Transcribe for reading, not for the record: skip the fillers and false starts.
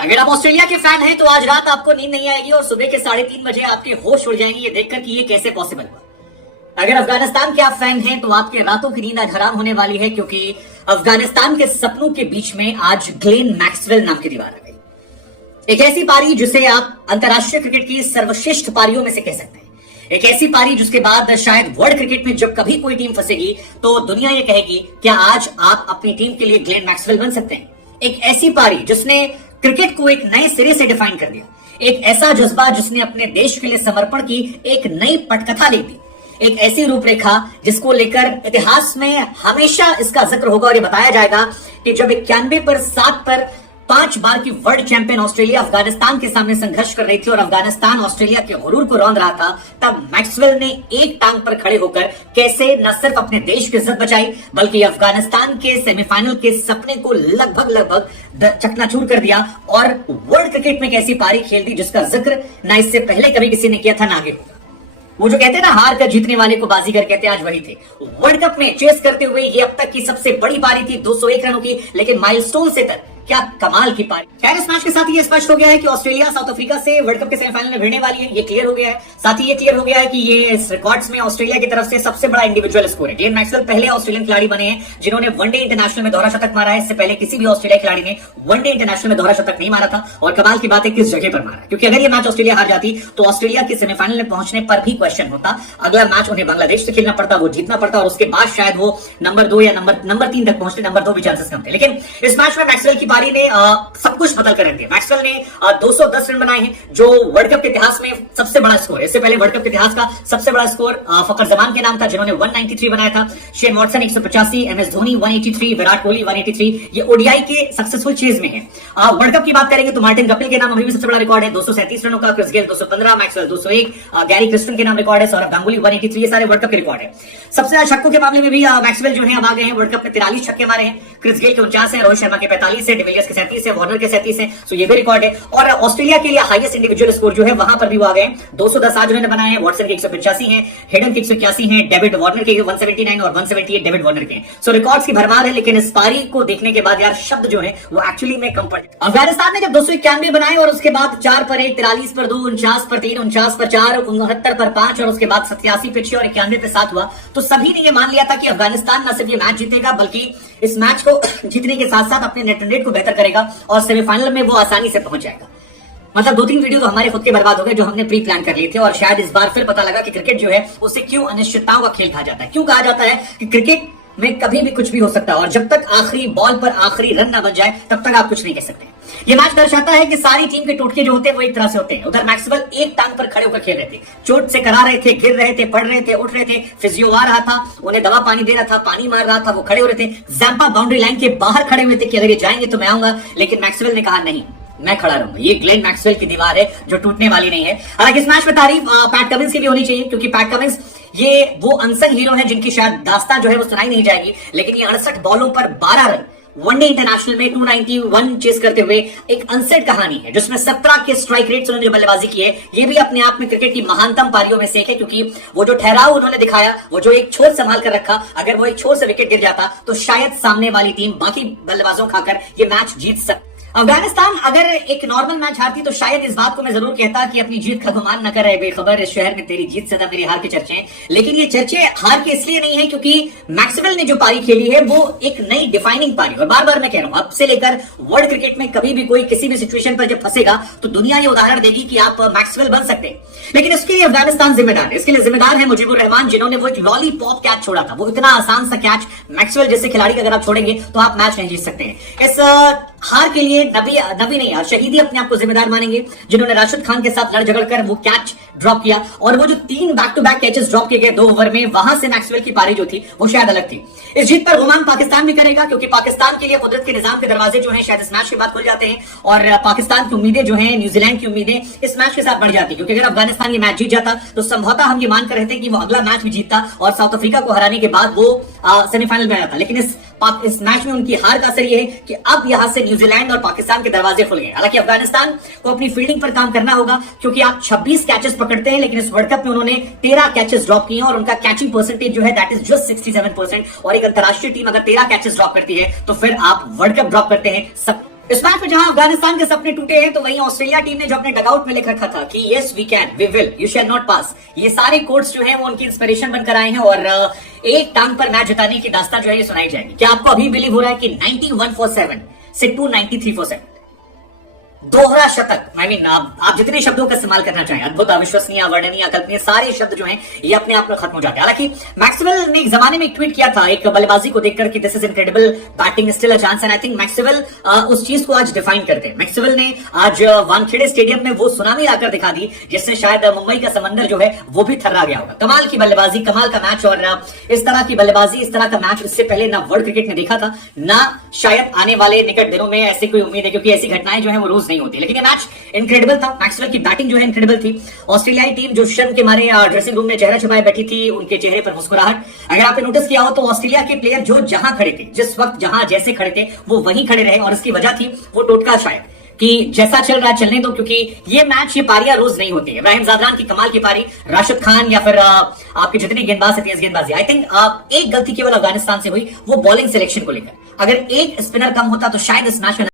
अगर आप ऑस्ट्रेलिया के फैन हैं तो आज रात आपको नींद नहीं आएगी और सुबह के 3:30 बजे आपके होश उड़ जाएंगे ये देखकर कि ये कैसे पॉसिबल हुआ। अगर अफगानिस्तान के आप फैन हैं तो आपके रातों की नींद आज हराम होने वाली है, क्योंकि अफगानिस्तान के सपनों के बीच में आज ग्लेन मैक्सवेल नाम की दीवार आ गई। एक ऐसी पारी जिसे आप अंतरराष्ट्रीय क्रिकेट की सर्वश्रेष्ठ पारियों में से कह सकते हैं। एक ऐसी पारी जिसके बाद शायद वर्ल्ड क्रिकेट में जब कभी कोई टीम फंसेगी तो दुनिया ये कहेगी क्या आज आप अपनी टीम के लिए ग्लेन मैक्सवेल बन सकते हैं। एक ऐसी पारी जिसने क्रिकेट को एक नए सिरे से डिफाइन कर दिया, एक ऐसा जज्बा जिसने अपने देश के लिए समर्पण की एक नई पटकथा लिख दी, एक ऐसी रूपरेखा जिसको लेकर इतिहास में हमेशा इसका जिक्र होगा और ये बताया जाएगा कि जब 91 पर 7 पर 5 बार की वर्ल्ड चैंपियन ऑस्ट्रेलिया अफगानिस्तान के सामने संघर्ष कर रही थी और अफगानिस्तान ऑस्ट्रेलिया के गुरूर को रौंद रहा था, तब मैक्सवेल ने एक टांग पर खड़े होकर कैसे न सिर्फ अपने देश की इज्जत बचाई बल्कि अफगानिस्तान के सेमीफाइनल के सपने को लगभग चकनाचूर कर दिया और वर्ल्ड क्रिकेट में एक ऐसी पारी खेल दी जिसका जिक्र ना इससे पहले कभी किसी ने किया था ना आगे होगा। वो जो कहते हैं ना हार कर जीतने वाले को बाजीगर कहते हैं, आज वही थे। वर्ल्ड कप में चेस करते हुए ये अब तक की सबसे बड़ी पारी थी 201 रनों की, लेकिन माइलस्टोन से तक क्या कमाल की पारी। खैर इस मैच के साथ ये स्पष्ट हो गया है कि ऑस्ट्रेलिया साउथ अफ्रीका से वर्ल्ड कप के सेमीफाइनल में भिड़ने वाली है, ये क्लियर हो गया है। साथ ही ये क्लियर हो गया है कि ये इस रिकॉर्ड्स में ऑस्ट्रेलिया की तरफ से सबसे बड़ा इंडिविजुअल स्कोर है। ग्लेन मैक्सवेल पहले ऑस्ट्रेलियन खिलाड़ी बने हैं जिन्होंने वनडे इंटरनेशनल में दोहरा शतक मारा है। इससे पहले किसी भी ऑस्ट्रेलिया खिलाड़ी ने वनडे इंटरनेशनल में दोहरा शतक नहीं मारा था। और कमाल की बात है किस जगह पर मारा, क्योंकि अगर ये मैच ऑस्ट्रेलिया हार जाती तो ऑस्ट्रेलिया के सेमीफाइनल में पहुंचने पर भी क्वेश्चन होता। अगला मैच उन्हें बांग्लादेश से खेलना पड़ता, वो जीतना पड़ता और उसके बाद शायद वो नंबर 2 या नंबर 3 तक पहुंचते। नंबर 2 भी चांसेस कम थे, लेकिन इस मैच में मैक्सवेल की पारी ने सब कुछ बदल कर रख दिया। मैक्सवेल ने 210 रन बनाए हैं जो वर्ल्ड कप के इतिहास में सबसे बड़ा स्कोर है। इससे पहले वर्ल्ड कप के इतिहास का सबसे बड़ा स्कोर फखर जमान के नाम था जिन्होंने 193 बनाया था। Shane Watson 185, MS Dhoni 183, Virat Kohli 183। ये ओडीआई के सक्सेसफुल चेज में है। वर्ल्ड कप की बात करेंगे तो मार्टिन कपिल के नाम अभी भी सबसे बड़ा रिकॉर्ड है 237 रनों का, Chris Gayle 215, Maxwell 201, Gary Kirsten के नाम रिकॉर्ड है, सौरभ गांगुली 183। ये सारे वर्ल्ड कप के रिकॉर्ड है। सबसे ज्यादा छक्कों के मामले में भी मैक्सवेल जो है अब आ गए हैं। वर्ल्ड कप में 43 छक्के मारे हैं। क्रिस गेल के 49 है, रोहित शर्मा के 45 है, डिविलियर्स के 37 है, वार्नर के 37 है। सो ये भी रिकॉर्ड है। और ऑस्ट्रेलिया के लिए हाईएस्ट इंडिविजुअल स्कोर जो है वहां पर भी वो आ गए 210 आज उन्होंने बनाए हैं। वॉटसन के 185 हैं, हेडन के 181 हैं, डेविड वार्नर के 179 और 178 डेविड वार्नर के। सो रिकॉर्ड्स की भरमार है, लेकिन इस पारी को देखने के बाद यार शब्द जो है वो एक्चुअली में कम पड़े। अफगानिस्तान ने जब 291 बनाए और उसके बाद 4 पर 1, 43 पर 2, 49 पर 3, 49 पर 4, 69 पर 5 और उसके बाद 87 पे 6 और 91 पे 7 हुआ, तो सभी ने ये मान लिया था कि अफगानिस्तान न सिर्फ ये मैच जीतेगा बल्कि इस मैच को जीतने के साथ साथ अपने नेट रेट को बेहतर करेगा और सेमीफाइनल में वो आसानी से पहुंच जाएगा। मतलब 2-3 वीडियो तो हमारे खुद के बर्बाद हो गए जो हमने प्री प्लान कर लिए थे और शायद इस बार फिर पता लगा कि क्रिकेट जो है उसे क्यों अनिश्चितताओं का खेल कहा जाता है। क्यों कहा जाता है कि क्रिकेट में कभी भी कुछ भी हो सकता है और जब तक आखिरी बॉल पर आखिरी रन ना बन जाए तब तक आप कुछ नहीं कह सकते। ये मैच दर्शाता है कि सारी टीम के टोटके जो होते हैं वो एक तरह से होते हैं। उधर मैक्सवेल एक टांग पर खड़े होकर खेल रहे थे, चोट से करा रहे थे, गिर रहे थे, पड़ रहे थे, उठ रहे थे, फिजियो आ रहा था, उन्हें दवा पानी दे रहा था, पानी मार रहा था, वो खड़े हो रहे थे। जैम्पा बाउंड्री लाइन के बाहर खड़े हुए थे कि अगर ये जाएंगे तो मैं आऊंगा, लेकिन मैक्सवेल ने कहा नहीं, मैं खड़ा रहूंगा। ये ग्लेन मैक्सवेल की दीवार है जो टूटने वाली नहीं है। हालांकि इस मैच में तारीफ पैट कमिंस की भी होनी चाहिए, क्योंकि पैट कमिंस ये वो अनसंग हीरो है जिनकी शायद दास्तान जो है वो सुनाई नहीं जाएगी, लेकिन ये 68 बॉलों पर 12 रन वनडे इंटरनेशनल में 291 चेस करते हुए एक अनसेट कहानी है जिसमें 17 के स्ट्राइक रेट से उन्होंने जो बल्लेबाजी की है ये भी अपने आप में क्रिकेट की महानतम पारियों में से एक है, क्योंकि वो जो ठहराव उन्होंने दिखाया, वो जो एक छोर संभाल कर रखा, अगर वो एक छोर से विकेट गिर जाता तो शायद सामने वाली टीम बाकी बल्लेबाजों खाकर ये मैच जीत सकती। अफगानिस्तान अगर एक नॉर्मल मैच हारती तो शायद इस बात को मैं जरूर कहता कि अपनी जीत का गुमान न करे बेखबर, इस शहर में तेरी जीत से मेरी हार के चर्चे हैं। लेकिन ये चर्चे हार के इसलिए नहीं है क्योंकि मैक्सवेल ने जो पारी खेली है वो एक नई डिफाइनिंग पारी, और बार बार मैं कह रहा हूं अब से लेकर वर्ल्ड क्रिकेट में कभी भी कोई किसी भी सिचुएशन पर जब फंसेगा तो दुनिया ये उदाहरण देगी कि आप मैक्सवेल बन सकते हैं। लेकिन इसके लिए अफगानिस्तान जिम्मेदार है। इसके लिए जिम्मेदार है मुजीबुर रहमान, जिन्होंने वो एक लॉलीपॉप कैच छोड़ा था। वो इतना आसान सा कैच मैक्सवेल जैसे खिलाड़ी का अगर आप छोड़ेंगे तो आप मैच नहीं जीत सकते हैं। इस हार के लिए नबी नहीं यार, शहीदी अपने आप को जिम्मेदार मानेंगे, जिन्होंने राशिद खान के साथ लड़ झगड़ कर वो कैच ड्रॉप किया और वो जो 3 back to back catches drop किए गए 2 ओवर में, वहां से मैक्सवेल की पारी जो थी वो शायद अलग थी। इस जीत पर गुमान पाकिस्तान भी करेगा, क्योंकि पाकिस्तान के लिए कुदरत के निजाम के दरवाजे जो हैं शायद इस मैच के बाद खुल जाते हैं और पाकिस्तान की उम्मीदें जो हैं, न्यूजीलैंड की उम्मीदें इस मैच के साथ बढ़ जाती, क्योंकि अगर अफगानिस्तान ये मैच जीत जाता तो संभवतः हम ये मानकर रहते कि वो अगला मैच भी जीतता और साउथ अफ्रीका को हराने के बाद वो सेमीफाइनल में आता। लेकिन इस मैच में उनकी हार का असर ये है कि अब यहां से न्यूजीलैंड और पाकिस्तान के दरवाजे खुल गए। हालांकि अफगानिस्तान को अपनी फील्डिंग पर काम करना होगा, क्योंकि आप 26 कैचेस पकड़ते हैं, लेकिन इस वर्ल्ड कप में उन्होंने 13 कैचेस ड्रॉप किए हैं और उनका कैचिंग परसेंटेज जो है दैट इज जस्ट 67%। और एक अंतरराष्ट्रीय टीम अगर 13 कैचेस ड्रॉप करती है तो फिर आप वर्ल्ड कप ड्रॉप करते हैं सब। इस मैच में जहां अफगानिस्तान के सपने टूटे हैं तो वहीं ऑस्ट्रेलिया टीम ने जो अपने डगआउट में लिख रखा था कि yes we can, we will, you shall not pass, ये सारे कोट्स जो हैं वो उनकी इंस्पिरेशन बनकर आए हैं और एक टांग पर मैच जिताने की दास्तान जो है ये सुनाई जाएगी। क्या आपको अभी बिलीव हो रहा है कि 91 फॉर 7 से 293 फॉर 7 दोहरा शतक? आई मीन आप जितने शब्दों का इस्तेमाल करना चाहें, अद्भुत, अविश्वसनीय, अवर्णनीय, अकल्पनीय, सारे शब्द जो हैं ये अपने आप में खत्म हो जाते हैं। हालांकि मैक्सवेल ने एक जमाने में एक ट्वीट किया था एक बल्लेबाजी को देखकर कि this is incredible batting, still a chance, and I think Maxwell उस चीज को आज डिफाइन करते हैं। मैक्सवेल ने आज वानखेड़े स्टेडियम में वो सुनामी लाकर दिखा दी जिससे शायद मुंबई का समंदर जो है वो भी थर्रा गया होगा। कमाल की बल्लेबाजी, कमाल का मैच, और इस तरह की बल्लेबाजी, इस तरह का मैच इससे पहले ना वर्ल्ड क्रिकेट ने देखा था, ना शायद आने वाले निकट दिनों में ऐसी कोई उम्मीद है, क्योंकि ऐसी घटनाएं जो है वो रोज नहीं होती। लेकिन ये मैच इनक्रेडिबल था, मैक्सवेल की बैटिंग जो है इनक्रेडिबल थी। ऑस्ट्रेलियाई टीम जो शर्म के मारे ड्रेसिंग रूम में चेहरा छुपाए बैठी थी, उनके चेहरे पर मुस्कुराहट, अगर आपने नोटिस किया हो तो ऑस्ट्रेलिया के प्लेयर जो जहां खड़े थे, जिस वक्त जहां जैसे खड़े थे वो वहीं खड़े रहे, और इसकी वजह थी वो टोटका शायद कि जैसा चल रहा है चलने दो, क्योंकि ये मैच, ये पारियां रोज नहीं होती है। इब्राहिम जादरान की कमाल की पारी, राशिद खान या फिर आपके जितने गेंदबाज है, तेज गेंदबाजी, आई थिंक एक गलती केवल अफगानिस्तान से हुई, वो बॉलिंग सिलेक्शन को लेकर। अगर एक स्पिनर कम होता तो शायद इस मैच में